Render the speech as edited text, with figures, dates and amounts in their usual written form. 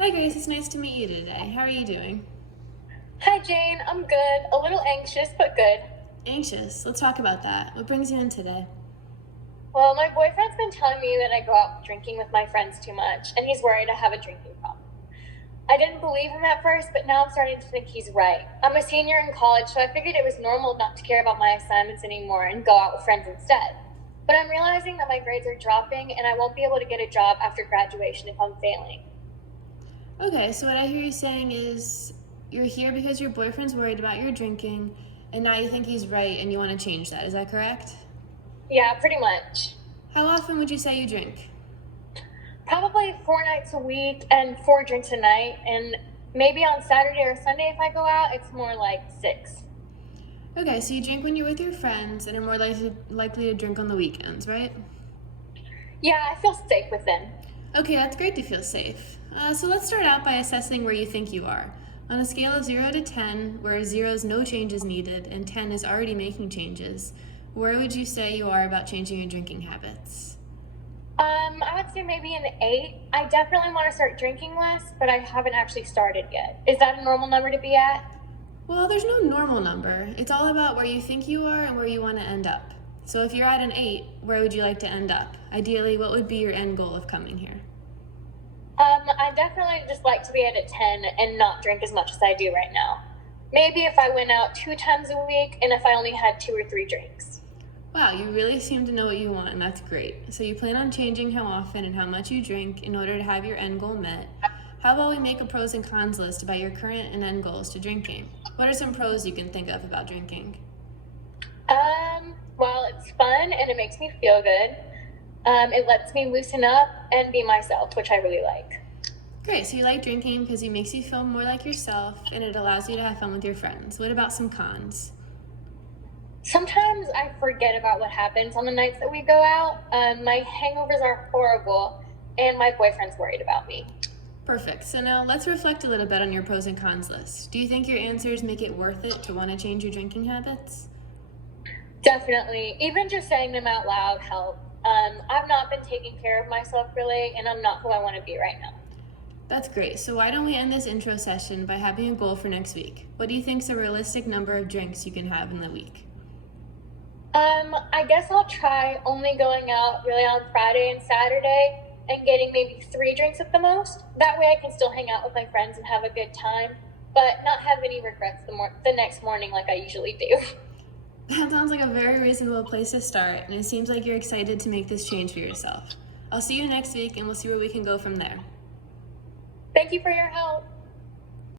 Hi Grace, it's nice to meet you today. How are you doing? Hi, Jane. I'm good. A little anxious, but good. Anxious. Let's talk about that. What brings you in today? Well, my boyfriend's been telling me that I go out drinking with my friends too much, and he's worried I have a drinking problem. I didn't believe him at first, but now I'm starting to think he's right. I'm a senior in college, so I figured it was normal not to care about my assignments anymore and go out with friends instead. But I'm realizing that my grades are dropping, and I won't be able to get a job after graduation if I'm failing. Okay, so what I hear you saying is you're here because your boyfriend's worried about your drinking, and now you think he's right and you want to change that. Is that correct? Yeah, pretty much. How often would you say you drink? Probably 4 nights a week and 4 drinks a night. And maybe on Saturday or Sunday, if I go out, it's more like six. Okay, so you drink when you're with your friends and are more likely to drink on the weekends, right? Yeah, I feel safe with them. Okay, that's great to feel safe. So let's start out by assessing where you think you are. On a scale of 0 to 10, where 0 is no changes needed and 10 is already making changes, where would you say you are about changing your drinking habits? I would say maybe an 8. I definitely want to start drinking less, but I haven't actually started yet. Is that a normal number to be at? Well, there's no normal number. It's all about where you think you are and where you want to end up. So if you're at an 8, where would you like to end up? Ideally, what would be your end goal of coming here? I definitely just like to be at a 10 and not drink as much as I do right now. Maybe if I went out 2 times a week and if I only had 2 or 3 drinks. Wow, you really seem to know what you want, and that's great. So you plan on changing how often and how much you drink in order to have your end goal met. How about we make a pros and cons list about your current and end goals to drinking? What are some pros you can think of about drinking? Well, it's fun and it makes me feel good. It lets me loosen up and be myself, which I really like. Great, so you like drinking because it makes you feel more like yourself and it allows you to have fun with your friends. What about some cons? Sometimes I forget about what happens on the nights that we go out. My hangovers are horrible, and my boyfriend's worried about me. Perfect. So now let's reflect a little bit on your pros and cons list. Do you think your answers make it worth it to want to change your drinking habits? Definitely. Even just saying them out loud help. I've not been taking care of myself really, and I'm not who I want to be right now. That's great. So why don't we end this intro session by having a goal for next week? What do you think is a realistic number of drinks you can have in the week? I guess I'll try only going out really on Friday and Saturday and getting maybe 3 drinks at the most. That way I can still hang out with my friends and have a good time, but not have any regrets the next morning like I usually do. That sounds like a very reasonable place to start, and it seems like you're excited to make this change for yourself. I'll see you next week, and we'll see where we can go from there. Thank you for your help.